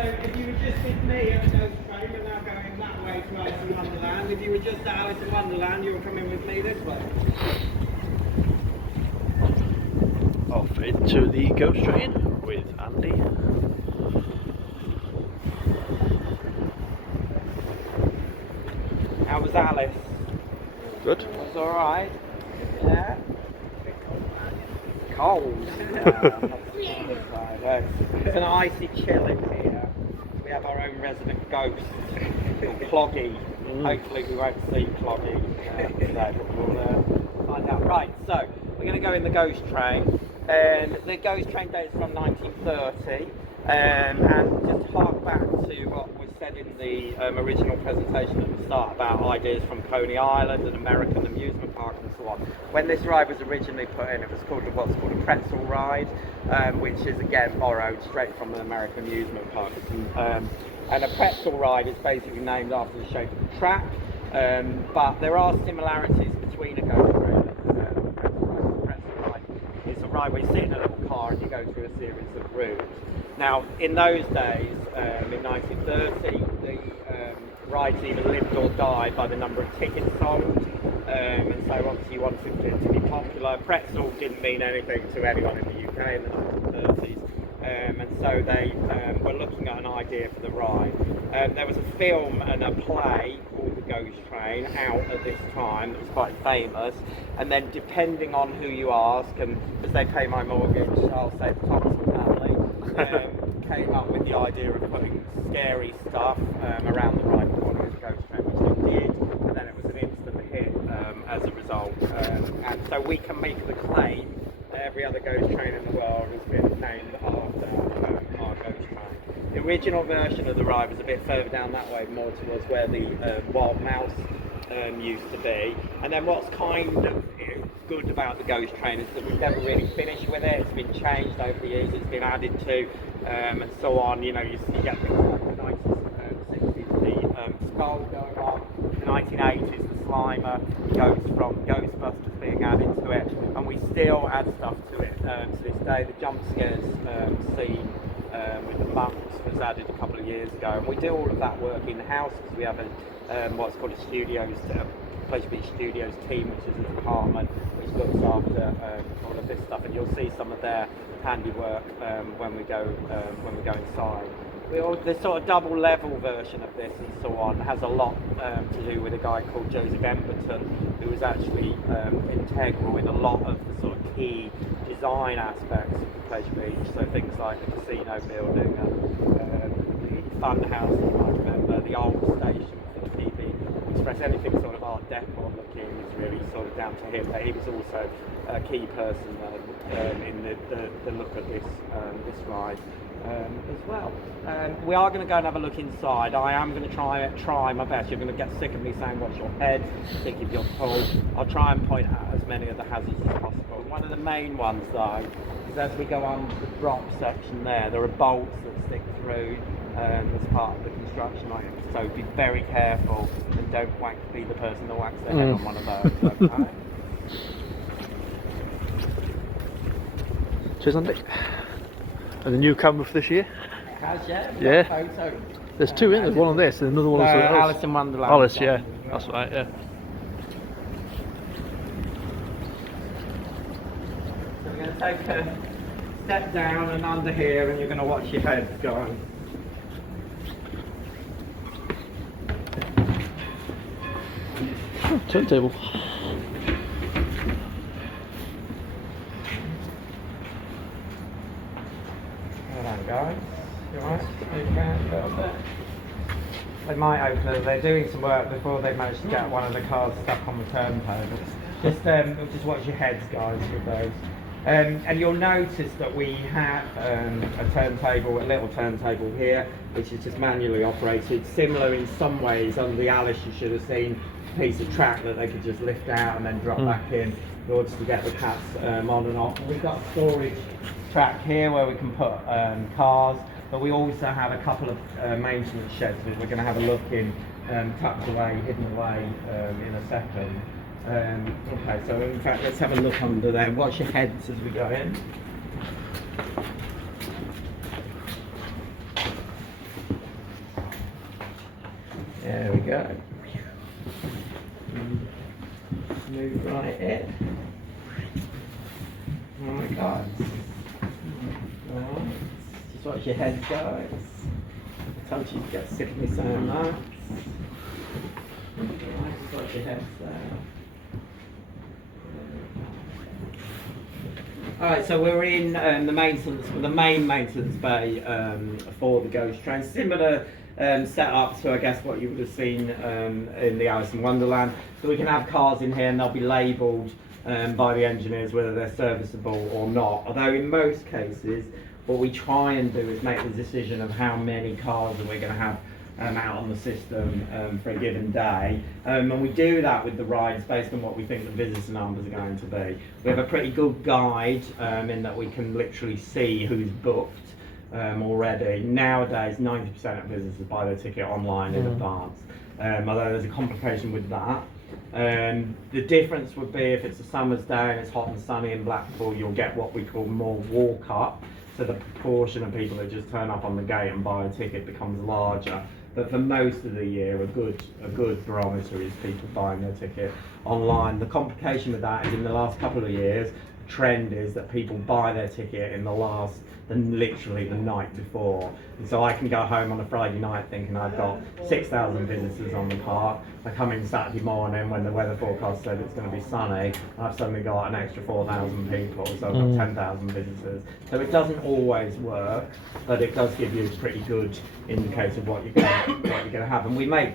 if you were just with me at the Ghost Train, you're now going that way to Alice in Wonderland. If you were just at Alice in Wonderland, you're coming with me this way. Off into the Ghost Train with Andy. How was Alice? Good. It was alright. Yeah. Cold. It's an icy chill in here. We have our own resident ghost called Cloggy. Hopefully we won't see Cloggy today, but we'll find out. Right, so we're going to go in the Ghost Train, and the Ghost Train dates from 1930, and just hark back to what was said in the original presentation at the start about ideas from Coney Island and American amusement park and so on. When this ride was originally put in, it was called what's called a pretzel ride, which is again borrowed straight from the American amusement park. And a pretzel ride is basically named after the shape of the track, but there are similarities between a ghost train and a pretzel ride. It's a ride where you sit in a little car and you go through a series of routes. Now, in those days, in 1930, the rides either lived or died by the number of tickets sold, and so obviously you wanted it to be popular. Pretzel didn't mean anything to anyone in the UK in the 1930s. And so they were looking at an idea for the ride. There was a film and a play called The Ghost Train out at this time that was quite famous, and then depending on who you ask, and as they pay my mortgage, I'll say the Thompson family came up with the idea of putting scary stuff around the ride before it was Ghost Train, which it did, and then it was an instant hit as a result. And so we can make the claim every other ghost train in the world has been named after our ghost train. The original version of the ride was a bit further down that way, more towards where the Wild Mouse used to be. And then what's kind of good about the ghost train is that we've never really finished with it. It's been changed over the years, it's been added to, and so on. You know, you get things like the 1960s, the skull going on, the 1980s, the Slimer ghost from Ghostbusters being added to it, and we still add stuff to it to this day. The jump scares scene with the monks was added a couple of years ago, and we do all of that work in-house because we have what's called a studios, Pleasure Beach Studios team, which is a department which looks after all of this stuff, and you'll see some of their handiwork when we go inside. The sort of double level version of this and so on has a lot to do with a guy called Joseph Emberton, who was actually integral in a lot of the sort of key design aspects of Pleasure Beach. So things like the casino building, the fun house, you might remember, the old station for the PB Express, anything sort of Art Deco looking is really sort of down to him. But he was also a key person in the look at this ride. As well. We are going to go and have a look inside. I am going to try my best. You're going to get sick of me saying watch your head, think if you're told. I'll try and point out as many of the hazards as possible. One of the main ones though is as we go on the drop section there are bolts that stick through as part of the construction item. So be very careful and don't be the person that whacks their head on one of those. Okay? Cheers, Andy. And the new camera for this year? It has, yeah. Yeah. Photo. There's two in. There's one on this and another one on Alice in Wonderland. Alice, yeah. That's right, yeah. So we're going to take a step down and under here, and you're going to watch your head going. Oh, turntable. Guys, you alright? Move around a little bit. They might open it. They're doing some work before they manage to get one of the cars stuck on the turntable. Just watch your heads, guys, with those. And you'll notice that we have a little turntable here, which is just manually operated. Similar in some ways. Under the Alice, you should have seen a piece of track that they could just lift out and then drop back in order to get the cats on and off. And we've got a storage track here where we can put cars, but we also have a couple of maintenance sheds that we're going to have a look in, tucked away, hidden away in a second. Okay, so in fact let's have a look under there. Watch your heads as we go in. There we go. Move right in. Oh my God. Right. Just watch your head, guys. I told you to get sick of me saying that. Right, just watch your heads there. Alright, so we're in the main maintenance bay for the Ghost train. Similar setup to I guess what you would have seen in the Alice in Wonderland. So we can have cars in here and they'll be labelled by the engineers whether they're serviceable or not. Although in most cases what we try and do is make the decision of how many cars that we're going to have out on the system for a given day, and we do that with the rides based on what we think the visitor numbers are going to be. We have a pretty good guide in that we can literally see who's booked already. Nowadays 90% of visitors buy their ticket online in advance, although there's a complication with that. The difference would be if it's a summer's day and it's hot and sunny in Blackpool, you'll get what we call more walk up, so the proportion of people that just turn up on the gate and buy a ticket becomes larger. But for most of the year, a good barometer is people buying their ticket online. The complication with that is in the last couple of years, the trend is that people buy their ticket in literally the night before. And so I can go home on a Friday night thinking I've got 6,000 visitors on the park. I come in Saturday morning when the weather forecast said it's going to be sunny, I've suddenly got an extra 4,000 people, so I've got 10,000 visitors. So it doesn't always work, but it does give you a pretty good indicator of what you're going to have. And we make,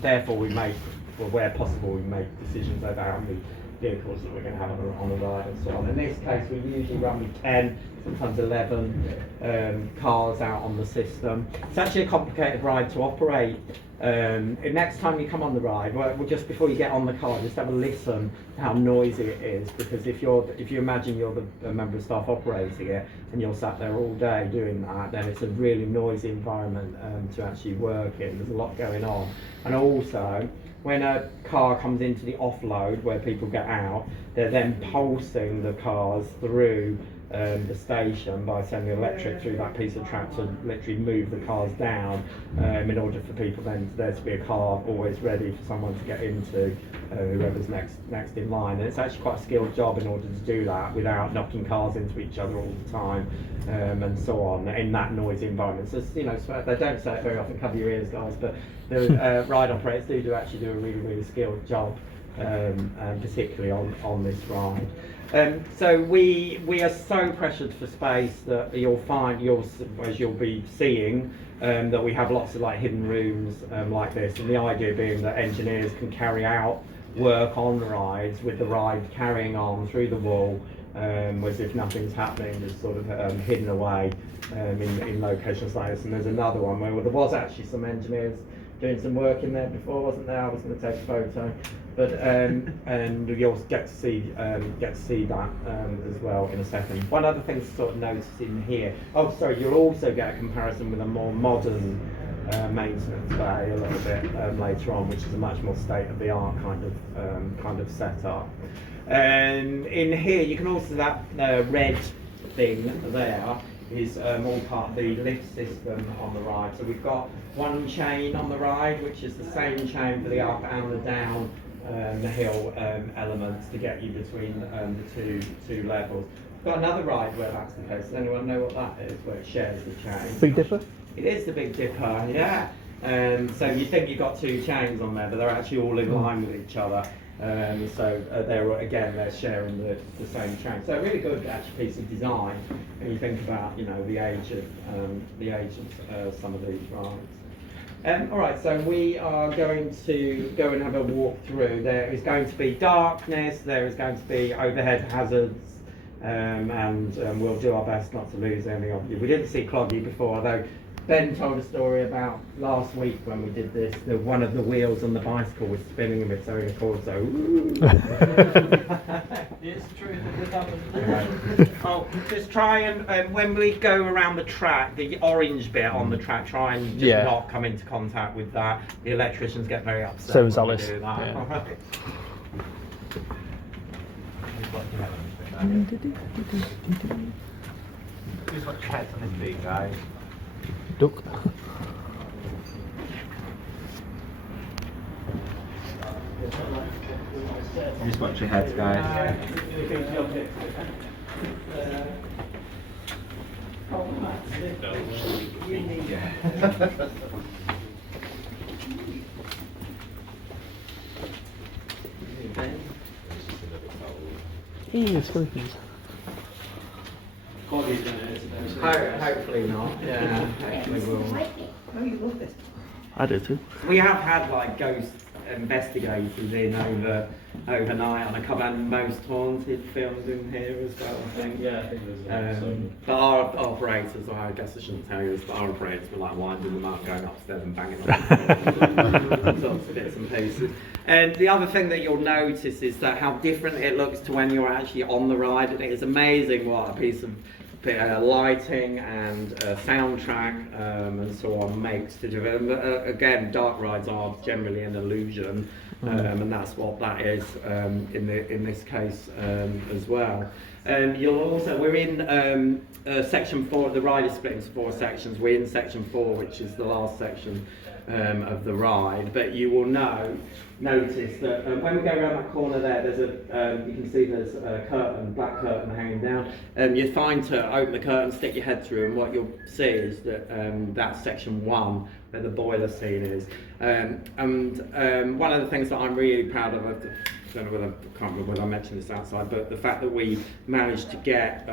therefore we make, well, where possible, we make decisions about how many vehicles that we're going to have on the ride and so on. In this case, we usually run with 10, sometimes 11 cars out on the system. It's actually a complicated ride to operate. Next time you come on the ride, well, just before you get on the car, just have a listen to how noisy it is, because if you imagine you're the member of staff operating it and you're sat there all day doing that, then it's a really noisy environment to actually work in. There's a lot going on. And also, when a car comes into the offload where people get out, they're then pulsing the cars through the station by sending electric through that piece of track to literally move the cars down in order for people then there to be a car always ready for someone to get into, whoever's next in line. And it's actually quite a skilled job in order to do that without knocking cars into each other all the time and so on in that noisy environment. So, you know, so they don't say it very often, cover your ears guys, but the ride operators do actually do a really skilled job, particularly on this ride. So we are so pressured for space that you'll find, as you'll be seeing, that we have lots of like hidden rooms like this, and the idea being that engineers can carry out work on the rides with the ride carrying on through the wall as if nothing's happening, just sort of hidden away in locations like this. And there's another one where there was actually some engineers doing some work in there before, wasn't there? I was going to take a photo, but and you'll get to see that as well in a second. One other thing to sort of notice in here. Oh, sorry, you'll also get a comparison with a more modern maintenance bay a little bit later on, which is a much more state-of-the-art kind of setup. And in here, you can also that red thing there is all part of the lift system on the ride. So we've got one chain on the ride, which is the same chain for the up and the down the hill elements to get you between the two levels. We've got another ride where that's the case. Does anyone know what that is, where it shares the chain? Big Dipper? It is the Big Dipper, yeah. So you think you've got two chains on there, but they're actually all in line with each other. So they're sharing the same chain. So a really good actually piece of design when you think about the age of some of these rides. All right, so we are going to go and have a walk through. There is going to be darkness. There is going to be overhead hazards. And we'll do our best not to lose any of you. We didn't see Cloggy before, although Ben told a story about last week when we did this, that one of the wheels on the bicycle was spinning and it's very cold, so It's true that happened. Oh, just try and when we go around the track, the orange bit on the track, try and just not come into contact with that. The electricians get very upset So was when we Alice. do that. Yeah. All right. Who's got cats on his feet, guys? Duck. Just watch your heads, guys. Yes, please. Hopefully not. Yeah, hopefully we'll. Oh, you love this. I do too. We have had like ghost investigators in overnight on a couple, and most haunted films in here as well, I think. Yeah, I think there's But our operators, well, I guess I shouldn't tell you this, but our operators were like winding them up, going upstairs and banging on sorts of bits and pieces. And the other thing that you'll notice is that how different it looks to when you're actually on the ride. And it is amazing what a piece of lighting and soundtrack and so on makes to do it. Again, dark rides are generally an illusion, and that's what that is in this case as well. You'll also, we're in section 4. The ride is split into 4 sections. We're in section 4, which is the last section of the ride. But you will notice that when we go around that corner there, there's you can see there's a curtain, black curtain hanging down. You're fine to open the curtain, stick your head through, and what you'll see is that that's section 1, where the boiler scene is. One of the things that I'm really proud of, I don't know whether, I can't remember whether I mentioned this outside, but the fact that we managed to get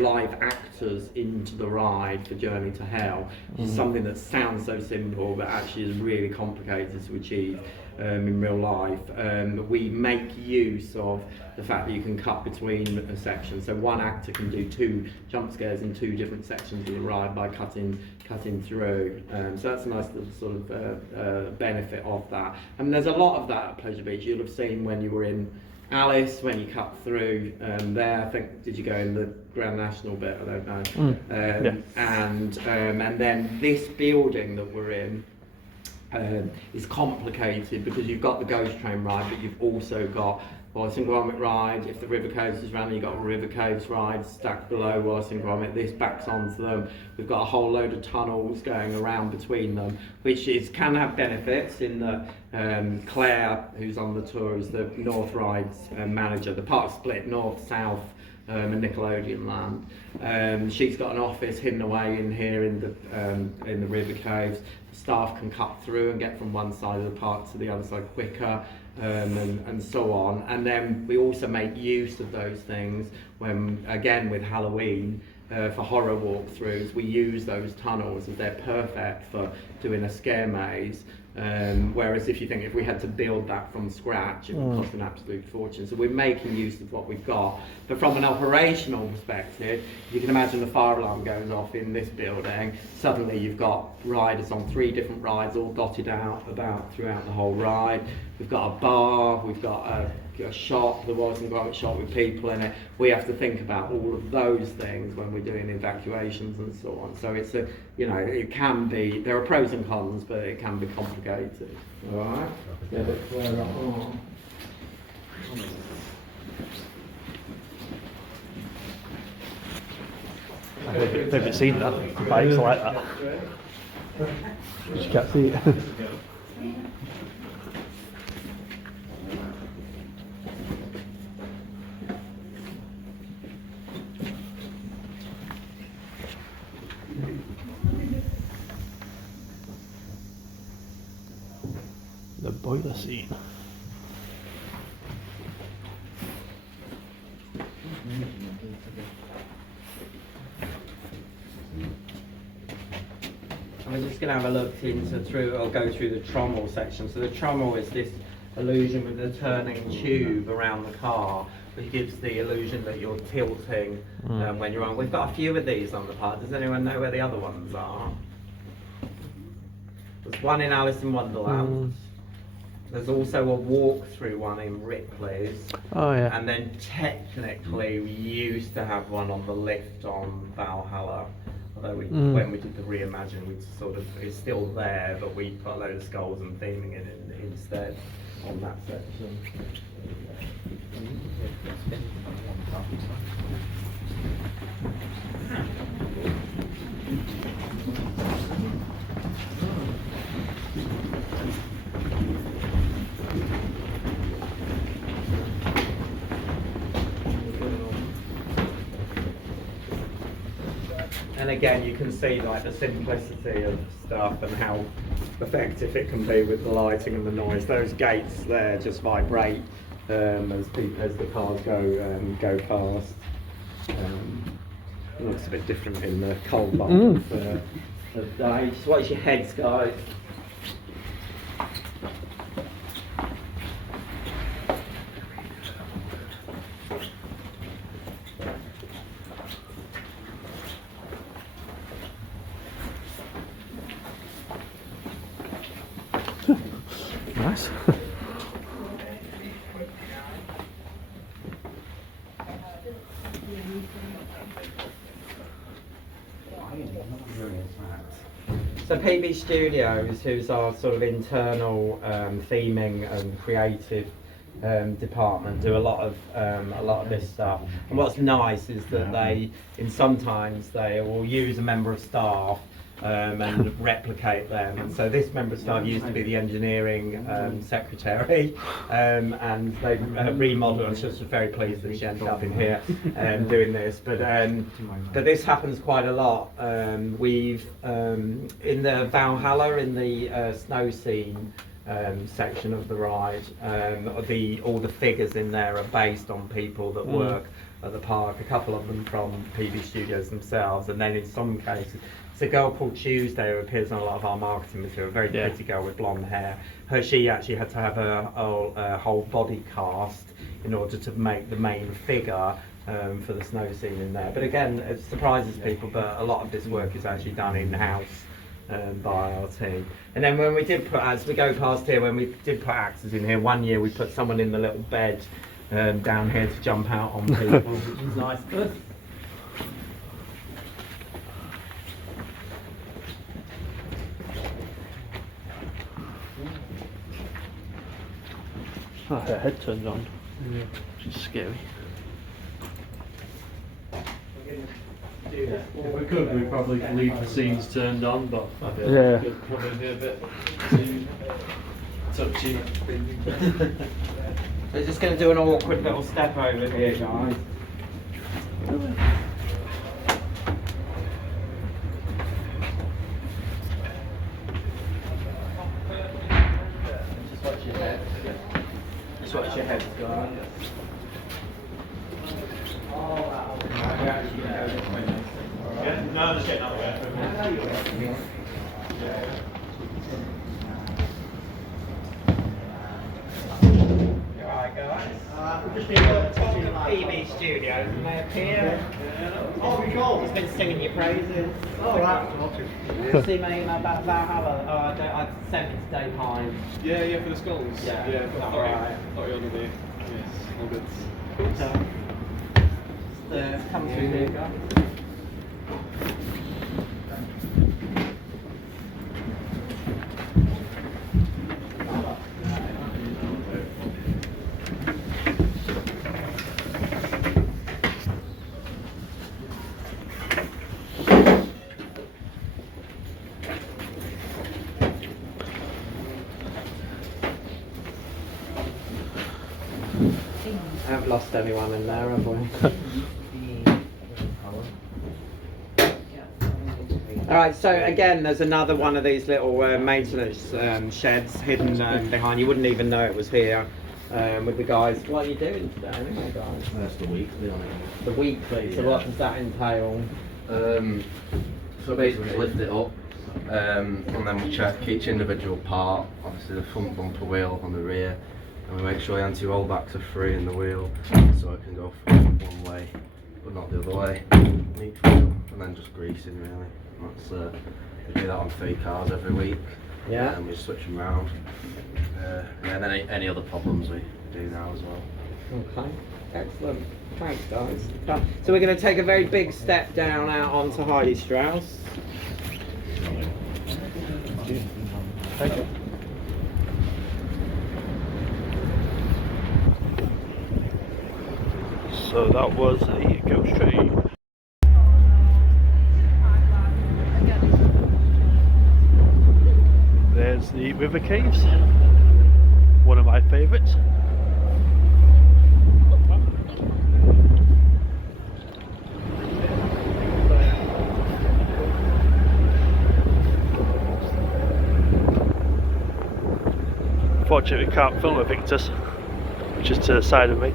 live actors into the ride for Journey to Hell is something that sounds so simple, but actually is really complicated to achieve in real life. We make use of the fact that you can cut between a section, so one actor can do 2 jump scares in 2 different sections of the ride by cutting through. So that's a nice little sort of benefit of that. And there's a lot of that at Pleasure Beach. You'll have seen when you were in Alice, when you cut through there. I think, did you go in the Grand National bit? I don't know. Yeah. And then this building that we're in is complicated because you've got the Ghost Train ride, but you've also got Wallace and Gromit ride. If the River Coves is running, you've got a River Coves ride stacked below Wallace and Gromit. This backs onto them. We've got a whole load of tunnels going around between them, which can have benefits in that Claire, who's on the tour, is the North Rides manager. The park's split north, south, and Nickelodeon land. She's got an office hidden away in here in the River Coves. The staff can cut through and get from one side of the park to the other side quicker. And so on. And then we also make use of those things when, again with Halloween, for horror walkthroughs, we use those tunnels as they're perfect for doing a scare maze. Whereas if we had to build that from scratch, it would cost an absolute fortune. So we're making use of what we've got. But from an operational perspective, you can imagine the fire alarm goes off in this building. Suddenly you've got riders on 3 different rides, all dotted out about throughout the whole ride. We've got a bar, we've got a shop, the Wallace and Gromit shop with people in it. We have to think about all of those things when we're doing evacuations and so on. So it's it can be, there are pros and cons, but it can be complicated. All right? I've never seen that. Bikes like that. You can't see it. The boiler scene. We're just going to have a look go through the trommel section. So the trommel is this illusion with the turning tube around the car, which gives the illusion that you're tilting when you're on. We've got a few of these on the park. Does anyone know where the other ones are? There's one in Alice in Wonderland. There's also a walk-through one in Ripley's. Oh yeah. And then technically we used to have one on the lift on Valhalla. Although when we did the reimagine, it's still there, but we put a load of skulls and theming in instead on that section. again, you can see like the simplicity of stuff and how effective it can be with the lighting and the noise. Those gates there just vibrate as the cars go past. It looks a bit different in the cold light of day. Just watch your heads, guys. Nice. So PB Studios, who's our sort of internal theming and creative department, do a lot of this stuff. And what's nice is that sometimes they will use a member of staff and replicate them. And so this member of staff used to be the engineering secretary, and they remodeled. I'm just very pleased that she ended up in here doing this. But this happens quite a lot. We've in the Valhalla, in the snow scene section of the ride, all the figures in there are based on people that work at the park. A couple of them from PB Studios themselves, and then in some cases. It's a girl called Tuesday who appears on a lot of our marketing material, a very pretty girl with blonde hair. She actually had to have a whole body cast in order to make the main figure for the snow scene in there. But again, it surprises people, but a lot of this work is actually done in-house by our team. And then when we did put, as we go past here, when we did put actors in here, one year we put someone in the little bed down here to jump out on people, which is nice. Oh, her head turns on. Yeah. Which is scary. If we could, we'd probably leave the scenes turned on, but I feel Yeah. like it could probably be a bit too touchy. We're just going to do an awkward little step over here, guys. Just watch your head. Just watch your head, guys. No, just getting out of the way. Alright guys, we've just been talking of PB Studios and they appear. Oh, cool. He's been singing your praises. Oh, right. See my email about Valhalla? Oh, I sent it to Dave Hines. Yeah, for the skulls. Yeah, Thought you were on the day. Yes, all good. Just come through here, guys. I haven't lost anyone in there, have we? Alright, so again, there's another one of these little maintenance sheds hidden behind. You wouldn't even know it was here with the guys. What are you doing today anyway, guys? That's the weekly on it. The weekly, so what does that entail? So basically we lift it up and then we check each individual part, obviously the front bumper wheel on the rear, and we make sure the anti-rollbacks are free in the wheel so it can go one way but not the other way in each wheel, and then just greasing really. That's, we do that on 3 cars every week. Yeah. And we switch them around. And then any other problems we do now as well. Okay, excellent. Thanks, guys. So we're going to take a very big step down out onto Heidi Strauss. Thank you. So that was a ghost train. There's the river caves, one of my favourites. Unfortunately, we can't film a Victus, which is to the side of me.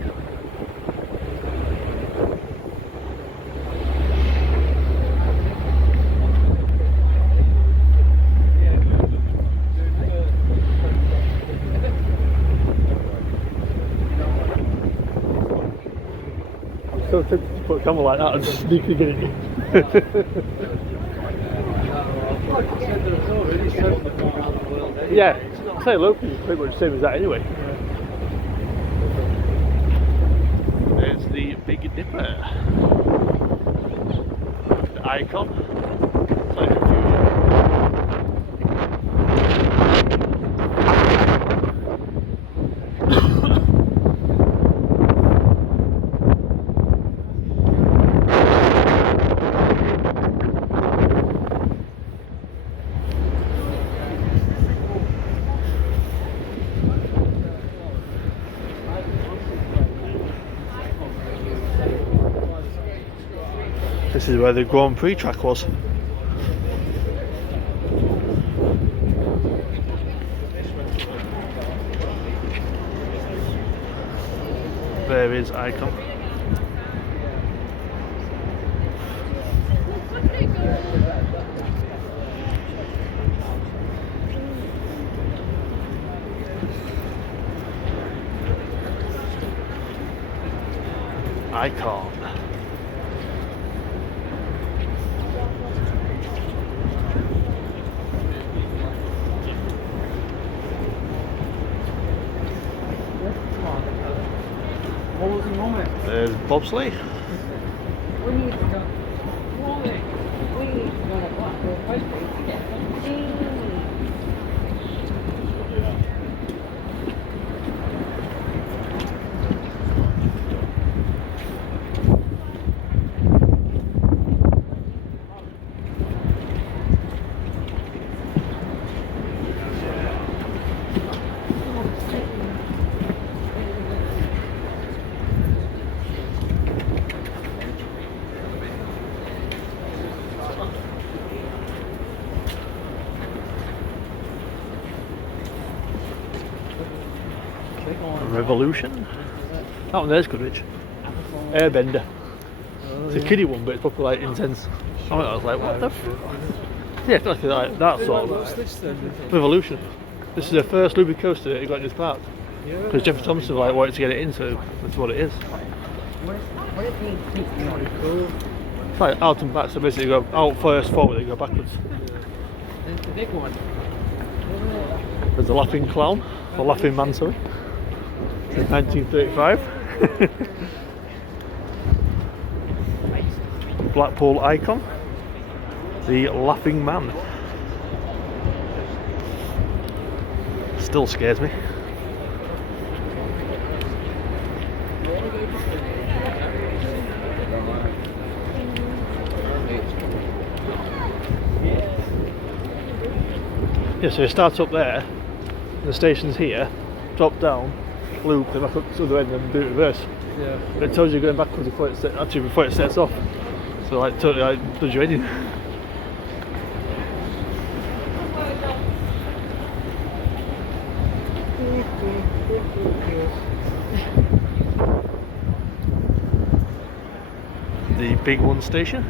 So tempted to put a camera like that and just sneakily get it. Yeah, I'd say locally is pretty much the same as that anyway. There's the Big Dipper. The icon. Slightly confusing. This is where the Grand Prix track was. There is Icon. Icon. There's bobsleigh. We need to go. We need to go to Blackpool first to get something. Revolution. That one there's good, Rich. Airbender. It's a kiddie one, but it's proper like intense. I was like, what the f? Yeah, it's like that sort of. What's this then? Revolution. This is the first Luby coaster that he got in his park. Because Jeffrey Thompson like wanted to get it in, so that's what it is. It's like out and back, so basically you go out first, forward, then you go backwards. There's the big one. There's the Laughing Clown, or Laughing Man, sorry. Since 1935. Blackpool icon, the Laughing Man. Still scares me. Yeah, so it starts up there, the station's here, drop down, loop, and back up to the other end and do it reverse. Yeah. But it tells you going backwards before it sets off. So like totally like does you in. The Big One station.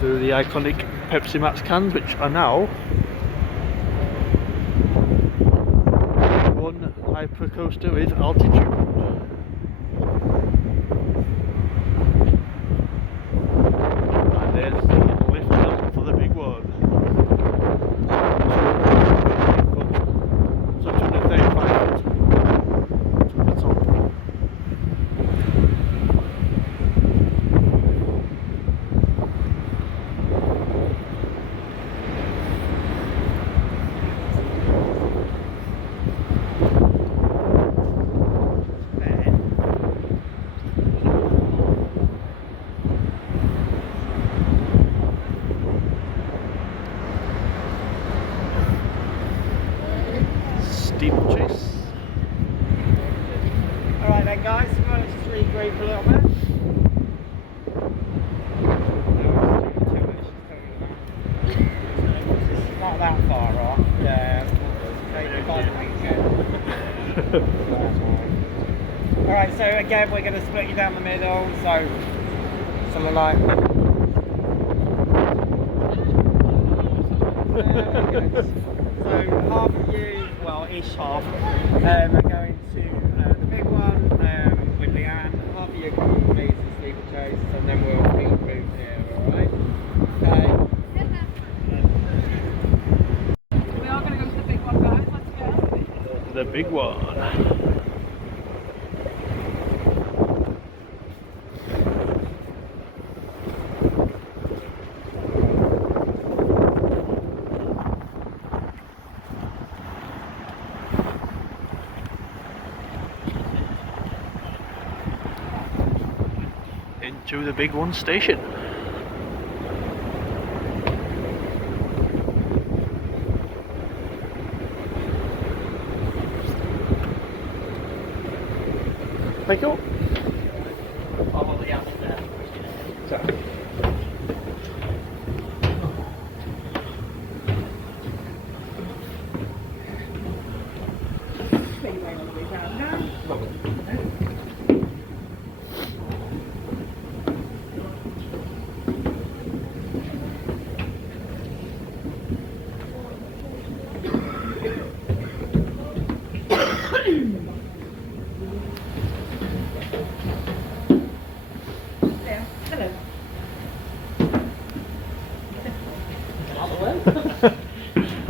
Through the iconic Pepsi Max cans, which are now one hypercoaster with altitude. And there's the lift hill for the big one. So 235 feet to the top. steeplechase. Alright then guys, we're going to just regroup a little bit. It's not that far off. Yeah, maybe by the weekend. Alright, so again we're going to split you down the middle, so something like so half of you, well ish half, are going to the big one with Leanne, half of you are coming with me to the steeplechase, and then we'll move here, alright? Okay. We are going to go to the big one, guys. Let's go. The big one. Into the big one station. Thank you. Probably up there.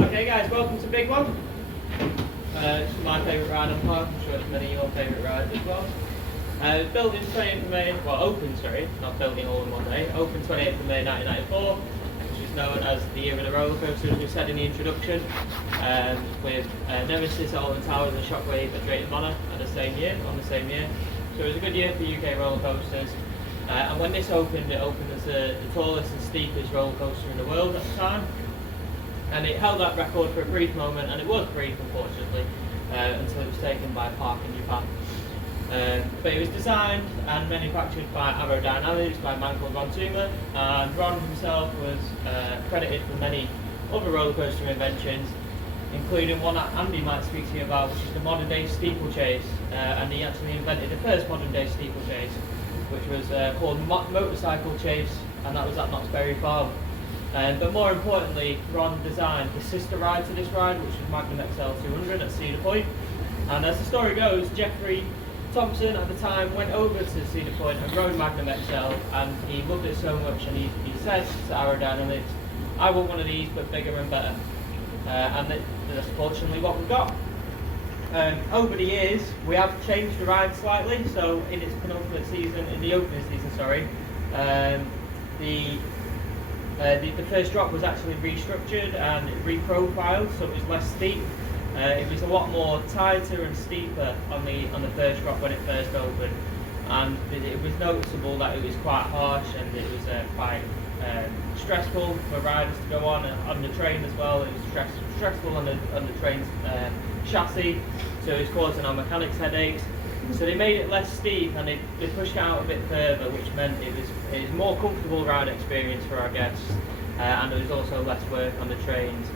Okay guys, welcome to Big One. It's my favourite ride on park. I'm sure it's many of your favourite rides as well. Built in 28th of May, well open, sorry, not building all in one day. Open 28th of May 1994, which is known as the year of the roller coaster, as we said in the introduction, with Nemesis, Alton Towers and Shockwave at Drayton Manor on the same year. So it was a good year for UK roller coasters. And when this opened, it opened as the tallest and steepest roller coaster in the world at the time. And it held that record for a brief moment, and it was brief unfortunately, until it was taken by a park in Japan. But it was designed and manufactured by Aerodynamics by a man called Ron Toomer, and Ron himself was credited for many other roller coaster inventions, including one that Andy might speak to you about, which is the modern day steeplechase, and he actually invented the first modern day steeplechase, which was called Motorcycle Chase, and that was at Knott's Berry Farm. But more importantly, Ron designed the sister ride to this ride, which was Magnum XL 200 at Cedar Point. And as the story goes, Jeffrey Thompson at the time went over to Cedar Point and rode Magnum XL, and he loved it so much, and he said to Aerodynamics, I want one of these but bigger and better. And that's fortunately what we got. Over the years, we have changed the ride slightly. So in its penultimate season, in the opening season, sorry, the first drop was actually restructured and reprofiled, so it was less steep. It was a lot more tighter and steeper on the first drop when it first opened, and it was noticeable that it was quite harsh, and it was quite stressful for riders to go on the train as well. It was stressful on the train's chassis, so it was causing our mechanics headaches. So they made it less steep, and they pushed it out a bit further, which meant it was more comfortable ride experience for our guests, and there was also less work on the trains.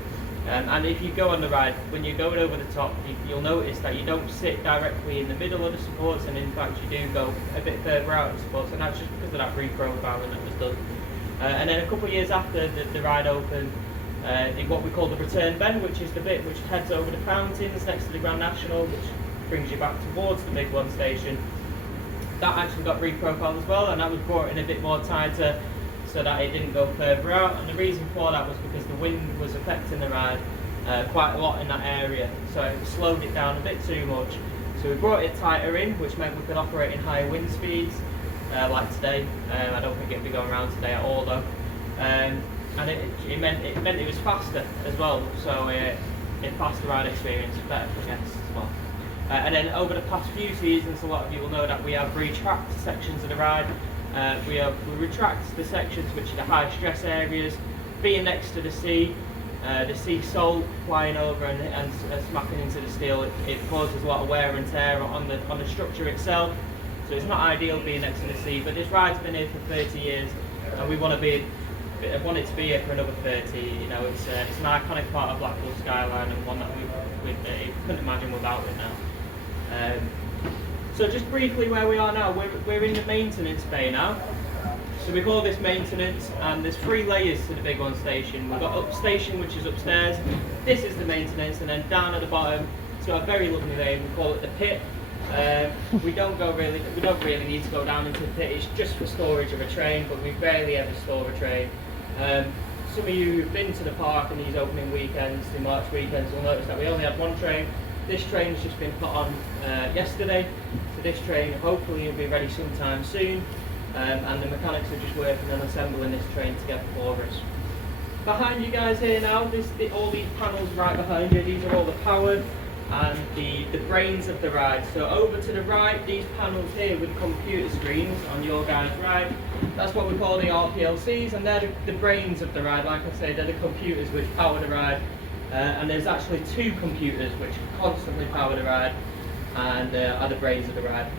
And if you go on the ride, when you're going over the top, you'll notice that you don't sit directly in the middle of the supports, and in fact you do go a bit further out of the supports, and that's just because of that reprofiling that was done. And then a couple of years after the ride opened, what we call the return bend, which is the bit which heads over the fountains next to the Grand National, which brings you back towards the Big One station. That actually got reprofiled as well, and that was brought in a bit more tighter so that it didn't go further out. And the reason for that was because the wind was affecting the ride quite a lot in that area, so it slowed it down a bit too much. So we brought it tighter in, which meant we could operate in higher wind speeds, like today. I don't think it'd be going around today at all though. And it meant it was faster as well, so it passed the ride experience better for guests as well. And then over the past few seasons, a lot of you will know that we have retracked sections of the ride. We retract the sections which are the high stress areas, being next to the sea. the sea salt flying over and smacking into the steel, it causes a lot of wear and tear on the structure itself. So it's not ideal being next to the sea, but this ride's been here for 30 years and we want it to be here for another 30. You know, it's an iconic part of Blackpool skyline and one that we couldn't imagine without it now. So just briefly where we are now, we're in the maintenance bay now. So we call this maintenance, and there's 3 layers to the Big One station. We've got up station, which is upstairs. This is the maintenance, and then down at the bottom, it's got a very lovely name. We call it the pit. We don't really need to go down into the pit. It's just for storage of a train, but we rarely ever store a train. Some of you who've been to the park on these opening weekends, the March weekends, will notice that we only had 1 train. This train's just been put on yesterday, so this train hopefully will be ready sometime soon. And the mechanics are just working on assembling this train together for us. Behind you guys here now, all these panels right behind you, these are all the power and the brains of the ride. So over to the right, these panels here with computer screens on your guys' ride, that's what we call the RPLCs, and they're the brains of the ride. Like I say, they're the computers which power the ride. And there's actually 2 computers which constantly power the ride and are the brains of the ride.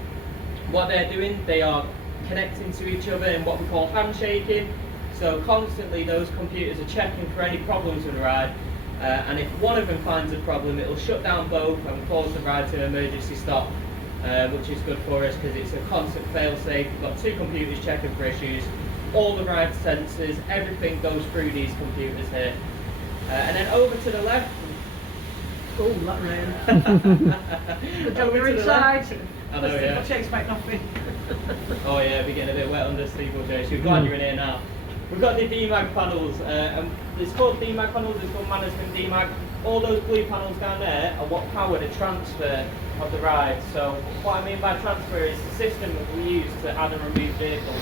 What they're doing, they are connecting to each other in what we call handshaking. So constantly those computers are checking for any problems with the ride, and if one of them finds a problem, it will shut down both and cause the ride to emergency stop, which is good for us because it's a constant fail-safe. We've got 2 computers checking for issues, all the ride sensors, everything goes through these computers here. And then over to the left, Oh, that rain. Good job you're inside. I know, yeah. What you expect nothing. Oh yeah, we're getting a bit wet under steeplechase. We're glad you're in here now. We've got the DMAG panels. It's called DMAG panels, it's called management DMAG. All those blue panels down there are what power the transfer of the ride. So what I mean by transfer is the system that we use to add and remove vehicles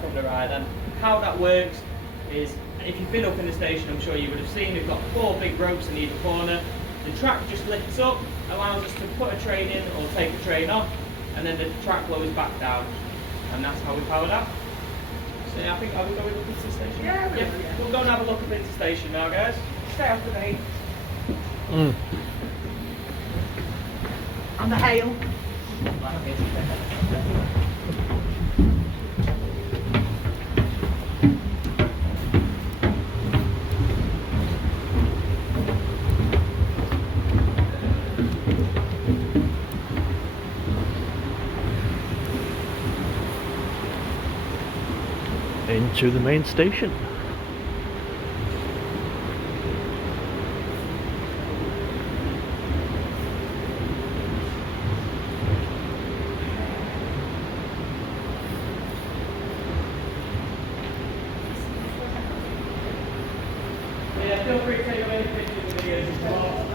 from the ride. And how that works is, if you've been up in the station, I'm sure you would have seen, we've got 4 big ropes in either corner. The track just lifts up, allows us to put a train in or take a train off, and then the track lowers back down, and that's how we power that. So yeah, I think I will go look into the station. Yeah. We'll go and have a look into the station now, guys. Stay off the heat. And the hail. Into the main station. Yeah, feel free to take away the pictures and videos as well.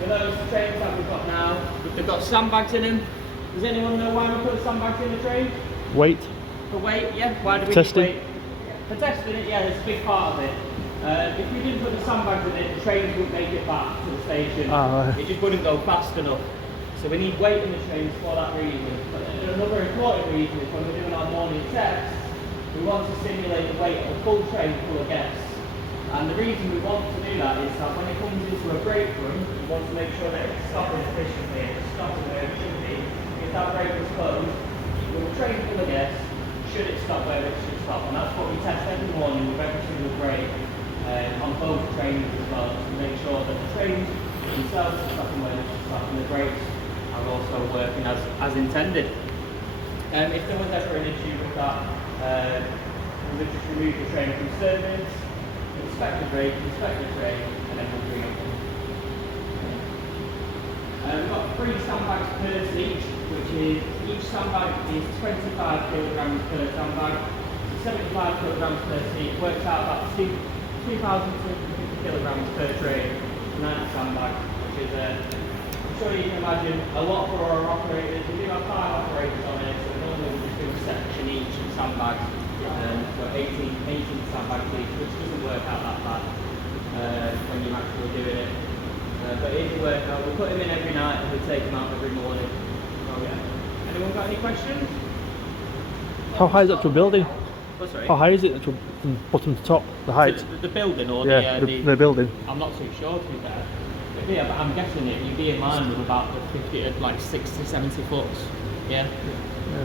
With those trains that we've got now, they've got sandbags in them. Does anyone know why we put sandbags in the train? Weight. For weight, yeah. Why do we Testing. need weight? For testing it, yeah, it's a big part of it. If we didn't put the sandbags in it, the trains wouldn't make it back to the station. Right. It just wouldn't go fast enough. So we need weight in the trains for that reason. But another important reason is when we're doing our morning tests, we want to simulate the weight of a full train full of guests. And the reason we want to do that is that when it comes into a break room, we want to make sure that it's stopping efficiently, it's stopping where it should be. If that break is closed, with a train full of guests, should it stop where it should stop? And that's what we test every morning with every single break on both trains as well, to make sure that the trains themselves are stopping where they should stop and the brakes are also working as intended. If there was ever an issue with that, we would just remove the train from service, inspect the brake, inspect the train, and then we'll bring it in. We've got 3 sandbags per seat, which is, each sandbag is 25 kilograms per sandbag, so 75 kilograms per seat, works out about 2,250 kilograms per train, 90 sandbag, which is, I'm sure you can imagine, a lot for our operators. We do have 5 operators on it, so normally we just do a section each of sandbags. So 18 sandbags each, which doesn't work out that bad when you're actually doing it. But it is work out. We put them in every night and we take them out every morning. So yeah. Anyone got any questions? How high is up to a building? Oh, sorry. How high is it from bottom to top? The height? The building or Yeah, the the building. I'm not too sure to be fair. But yeah, but I'm guessing you'd be in line with about the 50 to like 60, 70 foot. Yeah.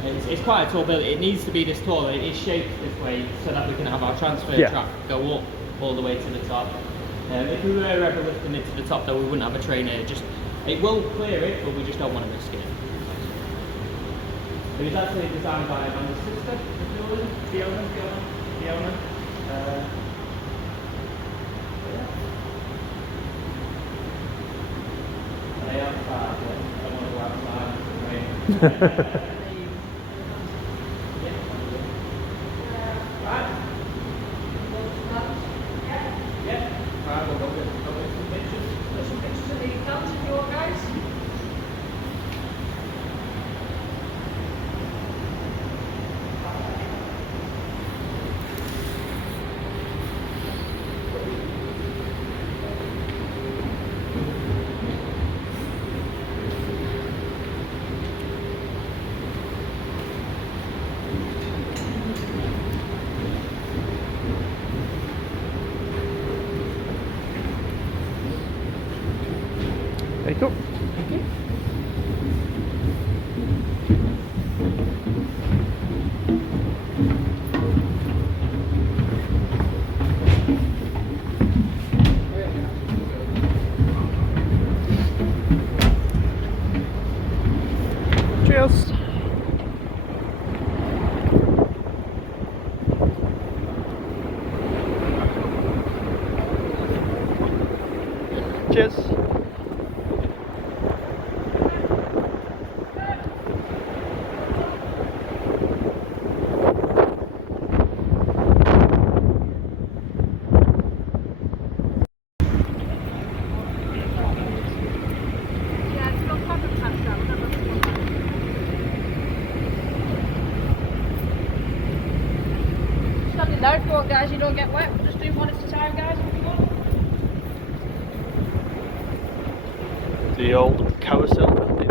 It's quite a tall building. It needs to be this tall. It is shaped this way so that we can have our transfer track go up all the way to the top. If we were ever lifting it to the top, though, we wouldn't have a train here. It will clear it, but we just don't want to risk it. It was actually designed by my sister, the owner. They outside, I don't want to go outside. Right. Yeah. Right, we'll go get some pictures. Put some pictures of the guns if you want, guys. There you go. Cheers. Cheers. Yeah, it's got carbon tax down. Stand in there if you want, guys. You don't get wet. We'll just do one at a time, guys, if you want. The old carousel building.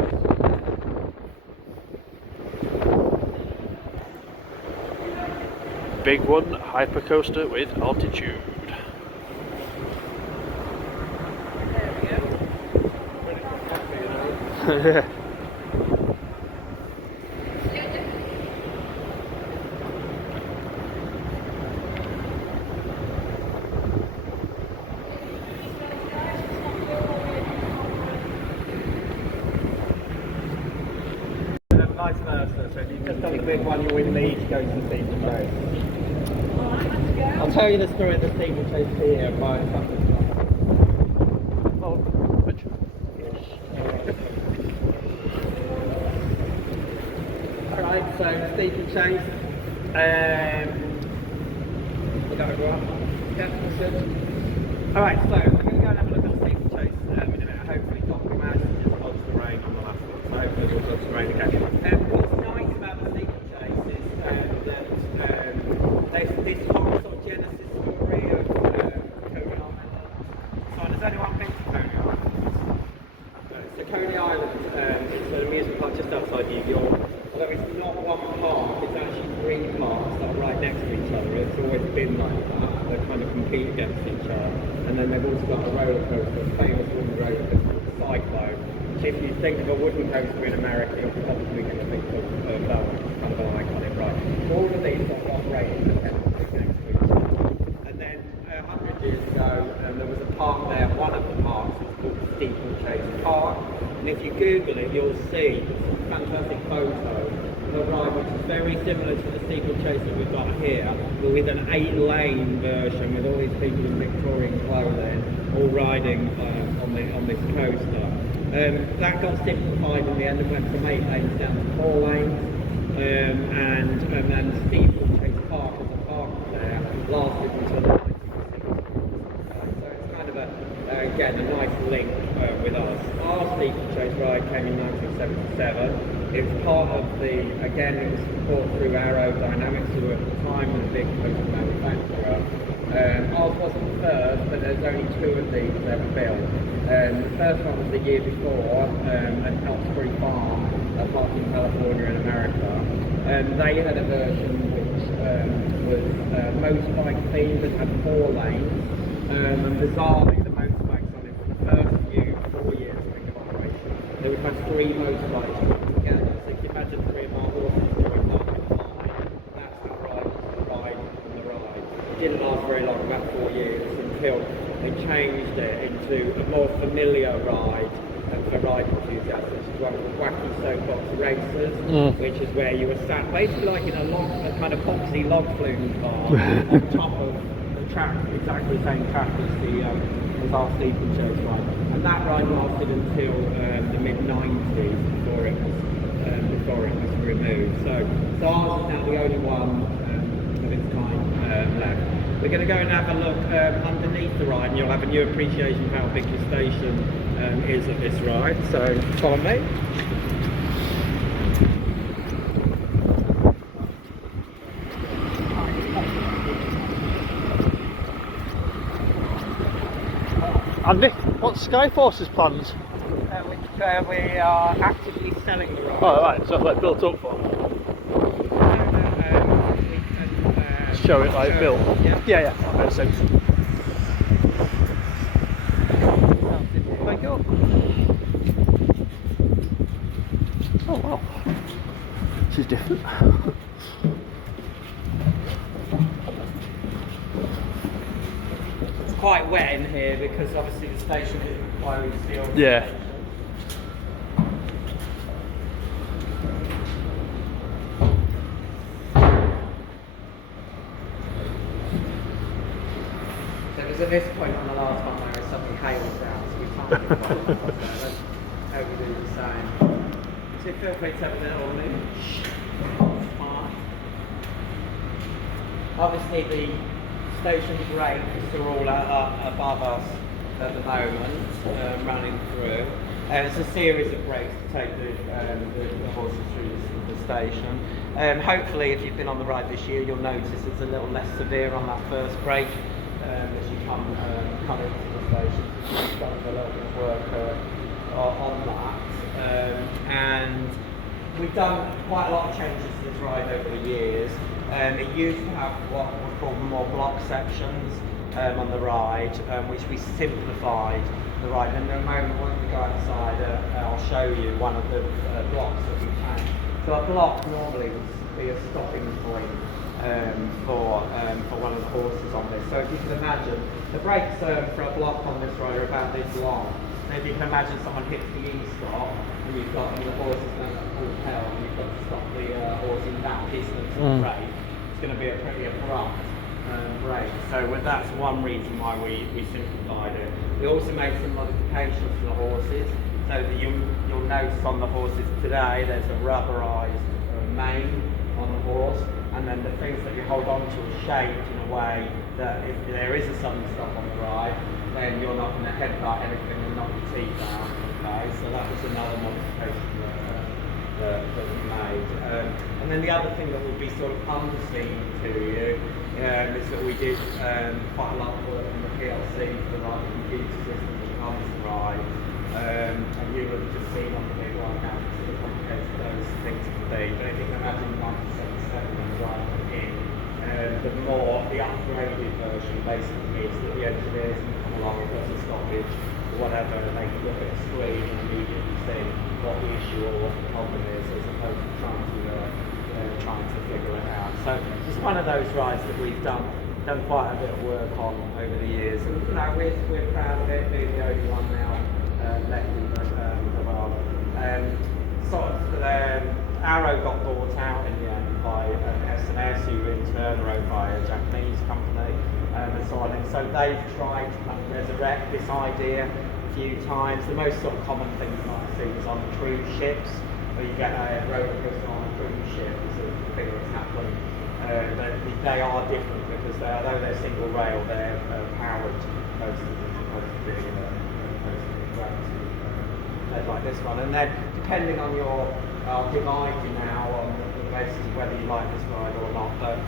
Big one, hypercoaster with altitude. Yeah. And vice versa. So if you've just done a quick one, you're in Leeds, go to the steeplechase. I'll tell you the story of the steeplechase here by Oh, which? Alright, so steeplechase. You gotta go up. Yeah, that's good. Alright, so we're going to go and have a look at the steeplechase in a minute. Hopefully, Doc Imagine just dodged the rain on the last one. So hopefully, we'll dodge the rain again. What's nice about the steeplechase is that there's this whole sort of genesis story of Coney Island. So, has anyone been to Coney Island? So Coney Island, it's an amusement park just outside New York. Although it's not one park, it's actually three parks that are right next to each other. It's always been like that. They kind of compete against each other. And then they've also got a roller coaster, a famous wooden roller coaster called the Cyclone. Which if you think of a wooden coaster in America, you're probably going to think of that one. It's kind of an iconic ride. All of these sort of operate independently next to each other. And then 100 years ago, there was a park there. One of the parks was called the Steeplechase Park. And if you Google it, you'll see a fantastic photo of a ride which is very similar to the steeplechase that we've got here, but with an 8-lane version with all these people in Victorian clothing all riding on this coaster. That got simplified in the end and went from 8 lanes down to 4 lanes, and then Steeplechase Park as a park there lasted until the 1960s. So it's kind of again a nice link with us. Our steeplechase ride came in 1977. It was part of it was support through Aerodynamics, who at the time was a big coaster manufacturer. Ours wasn't the first, but there's only 2 of these ever built. The first one was the year before at Osprey Farm, a park in California in America. They had a version which was motorbike themed and had 4 lanes. And bizarrely, the motorbikes on it for the first 4 years of incorporation, they would have 3 motorbikes put together. So if you imagine 3 of our horses joined up in a line, that's how riders would ride on the ride. It didn't last very long, about 4 years, until they changed it into a more familiar ride for ride enthusiasts, which is one of the wacky soapbox races, which is where you were sat basically like in a kind of boxy log flume bar on top of the track, exactly the same track as our steeplechase ride. And that ride lasted until the mid-90s before it was removed. So ours is now the only one of its kind left. We're going to go and have a look underneath the ride, and you'll have a new appreciation of how big the station is at this ride. So follow me. Andy, what's Skyforce's plans? We are actively selling the ride. Oh, right, so it's like built up for. Show it like built. Yeah, that makes sense. Thank you. Oh wow, this is different. It's quite wet in here because obviously the station isn't quite sealed. Yeah. At this point on the last one where it suddenly hails down, so we can't get one. Let's hope we do the same. So feel free to have a little look. Obviously the station brakes are all above us at the moment, running through. It's a series of brakes to take the horses through the station. Hopefully if you've been on the ride this year, you'll notice it's a little less severe on that first brake. As you come into the station, we've done a little bit of work on that, and we've done quite a lot of changes to this ride over the years. It used to have what we call more block sections on the ride, which we simplified the ride. And in a moment, when we go outside, I'll show you one of the blocks that we've had. So a block normally would be a stopping point for one of the horses on this. So if you can imagine, the brakes for a block on this ride are about this long. So if you can imagine someone hits the E-stop, and the horse is going at full tail, and you've got to stop the horse in that distance of the brake, it's going to be a pretty abrupt brake. So that's one reason why we simplified it. We also made some modifications to the horses, so that you'll notice on the horses today there's a rubberized mane on the horse. And then the things that you hold on to are shaped in a way that if there is a sudden stop on the ride, then you're not going to headbutt anything and knock your teeth out. Okay, so that was another modification that we made. And then the other thing that would be sort of unseen to you is that we did quite a lot of work on the PLC for the computer system that runs the ride. And you would have just seen on the big one how sort of complicated those things can be. But if you can imagine 1977 when the ride went in, the upgraded version basically is that the engineers can come along if there's a stoppage or whatever, and they can look at a screen and immediately see what the issue or what the problem is, as opposed to trying to figure it out. So it's one of those rides that we've done quite a bit of work on over the years, and we're proud of it, being the only one now left in the world. Arrow got bought out in the end by S&S, who in turn are owned by a Japanese company, and so on. And so they've tried to kind of resurrect this idea a few times. The most sort of common thing you might see is on cruise ships, where you get a roller coaster on a cruise ship. It's a thing that's happened. They are different because although they're single rail, they're powered coasters as opposed to being like this one. And then depending on your dividing now on the basis of whether you like this ride or not, but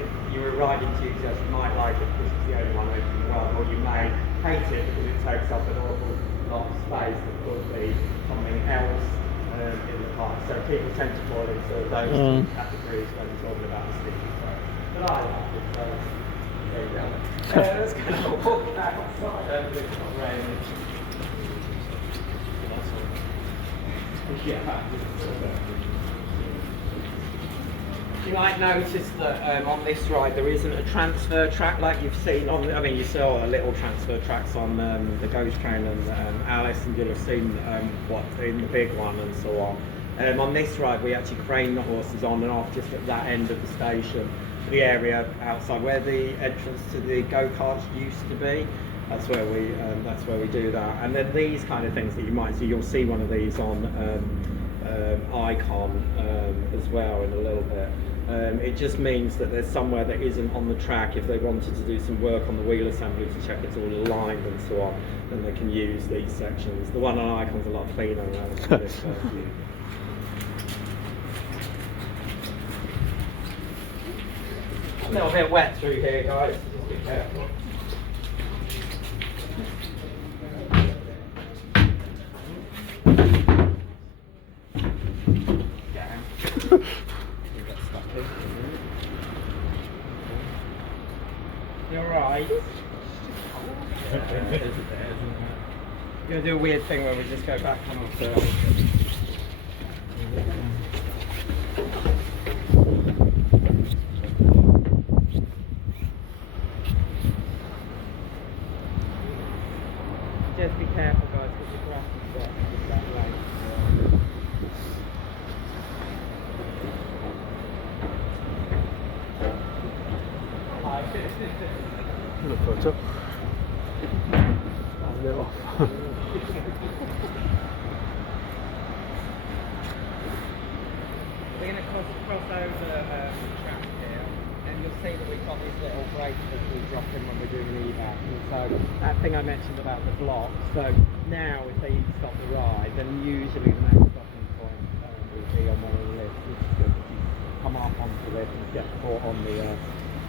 if you're a ride enthusiast, you might like it because it's the only one open in the world, or you may hate it because it takes up an awful lot of space that could be something else in the past. So people tend to fall into those two categories when talking about the sticky track. But I like it, so there you go. Let's go walk outside. It's not raining. Yeah. You might notice that on this ride there isn't a transfer track like you've seen on. I mean, you saw little transfer tracks on the Ghost Train and Alice, and you'll have seen what in the big one and so on. On this ride, we actually crane the horses on and off just at that end of the station, the area outside where the entrance to the go-karts used to be. That's where we do that. And then these kind of things that you might see, you'll see one of these on Icon as well in a little bit. It just means that there's somewhere that isn't on the track. If they wanted to do some work on the wheel assembly to check it's all aligned and so on, then they can use these sections. The one on Icon's a lot cleaner now. A little bit wet through here, guys. Just be careful. You're right. You're gonna do a weird thing where we just go back on ourselves. Just be careful, guys, because the grass is wet in that lane. Good photo. A little. We're going to cross over the track here, and you'll see that we've got these little breaks that we drop in when we're doing an evac. And so that thing I mentioned about the block. So now, if they stop the ride, then usually the next stopping point will be on one of the lifts. Which is good. You come up onto the lift and get caught on the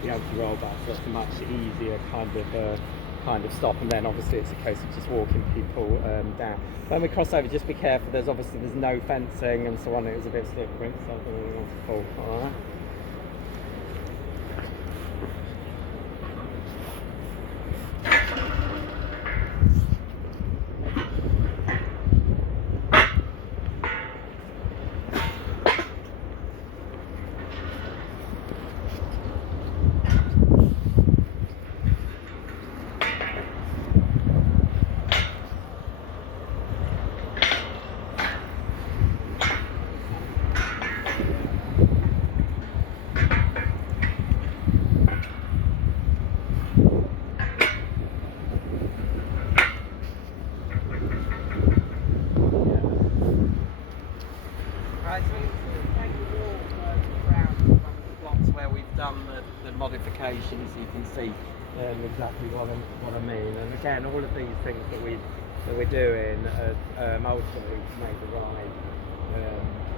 anti-roll bar, so it's a much easier kind of stop. And then obviously it's a case of just walking people down. When we cross over, just be careful. There's no fencing and so on. It was a bit slippery, so I don't really want to fall. All right. Right, so we'll take a walk around one of the blocks where we've done the modifications, so you can see exactly what I mean. And again, all of these things that we're doing ultimately to make the ride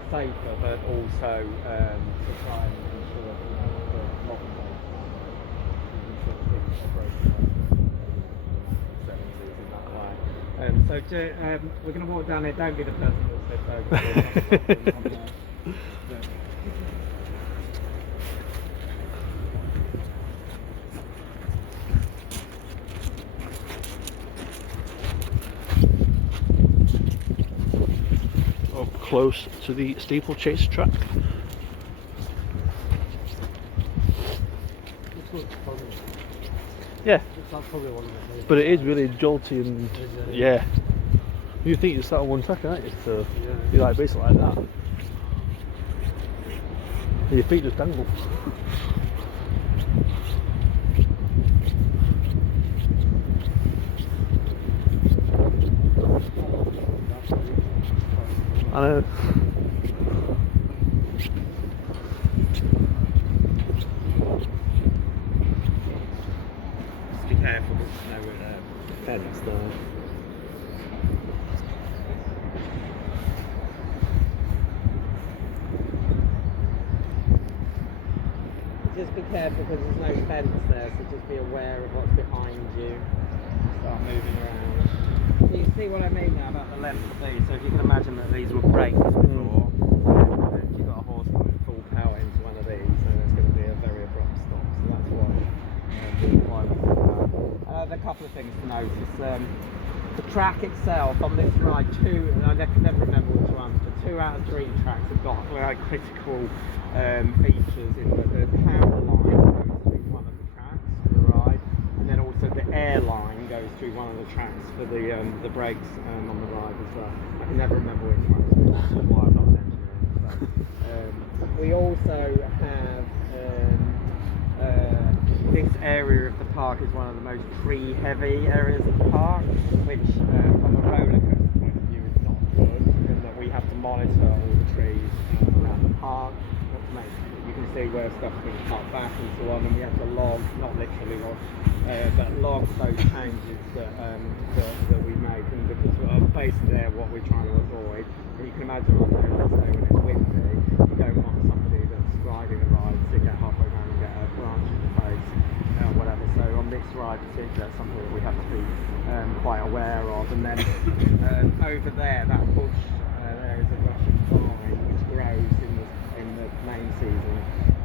safer, but also to try and ensure that the modern day sort of things operate in that way. We're going to walk down here. Don't be the person that said so. Oh, close to the steeplechase track. Yeah, but it is really jolty and yeah. You think you're sat on one track, aren't you? So you're like basically like that. And your feet just dangle. I know. Just be careful, there's no fence there. Just be careful because there's no fence there, so just be aware of what's behind you. Start moving around. You see what I mean now about the length of these? So if you can imagine that these were brakes before. If you've got a horse coming full power into one of these, then it's going to be a very abrupt stop. So that's why we did that. A couple of things to notice. The track itself on this ride, I can never remember which ones, but 2 out of 3 tracks have got like critical features in the power line goes through one of the tracks for the ride, and then also the air line goes through one of the tracks for the brakes on the ride as well. I can never remember which ones, which is why I'm not an engineer. So, we also have this area of the park is one of the most tree-heavy areas of the park, which from a roller coaster point of view is not good, in that we have to monitor all the trees around the park. You can see where stuff's been cut back and so on, and we have to log, not literally log, but log those changes that we make, and because basically they're what we're trying to avoid. And you can imagine on there, let's say when it's windy, you don't want somebody that's riding a ride to get halfway around and get a branch in the face, whatever. So on this ride particularly, that's something that we have to be quite aware of. And then over there, that bush, there is a Russian vine which grows in the main season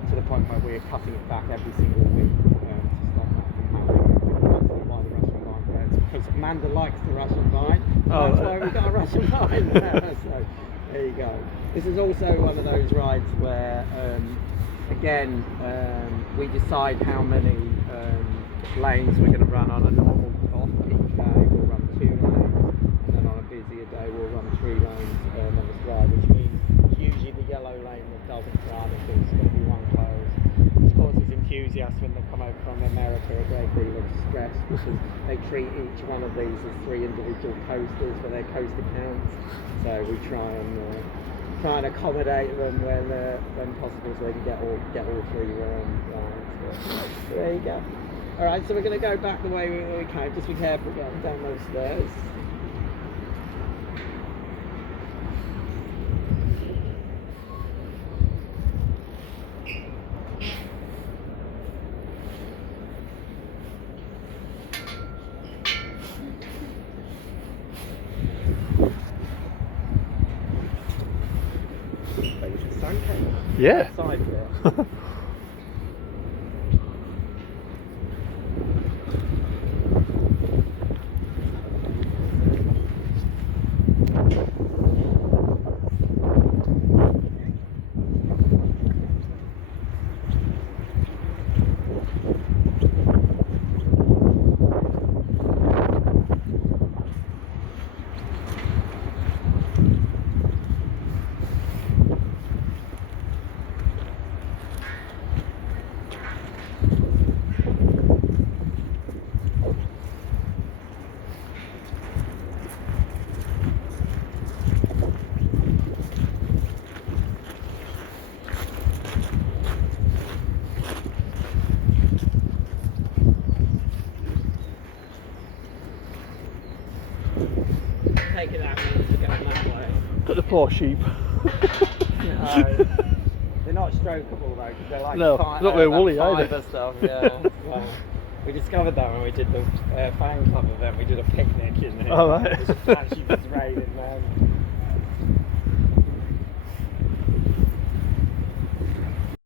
to the point where we're cutting it back every single week to stop that from happening. That's why the Russian vine grows, because Amanda likes the Russian vine. So that's why we've got a Russian vine there. So there you go. This is also one of those rides where again, we decide how many lanes we're going to run on a normal off-peak day. We'll run 2 lanes, and then on a busier day we'll run 3 lanes on this ride, which means usually the yellow lane that doesn't run if there's going to be one closed. This causes enthusiasts when they come over from America a great deal of stress, because they treat each one of these as 3 individual coasters for their coaster counts. So we try and accommodate them when possible, so they can get all 3 rides. But there you go. Alright, so we're going to go back the way we came. Just be careful getting down those stairs. Yeah. Side there. Take it out and going that way. Got the poor sheep. They're not strokeable though, because they're like not very woolly either. fibre stuff. Yeah. Well, we discovered that when we did the fan club event. We did a picnic in here. Oh, right. It actually was raining.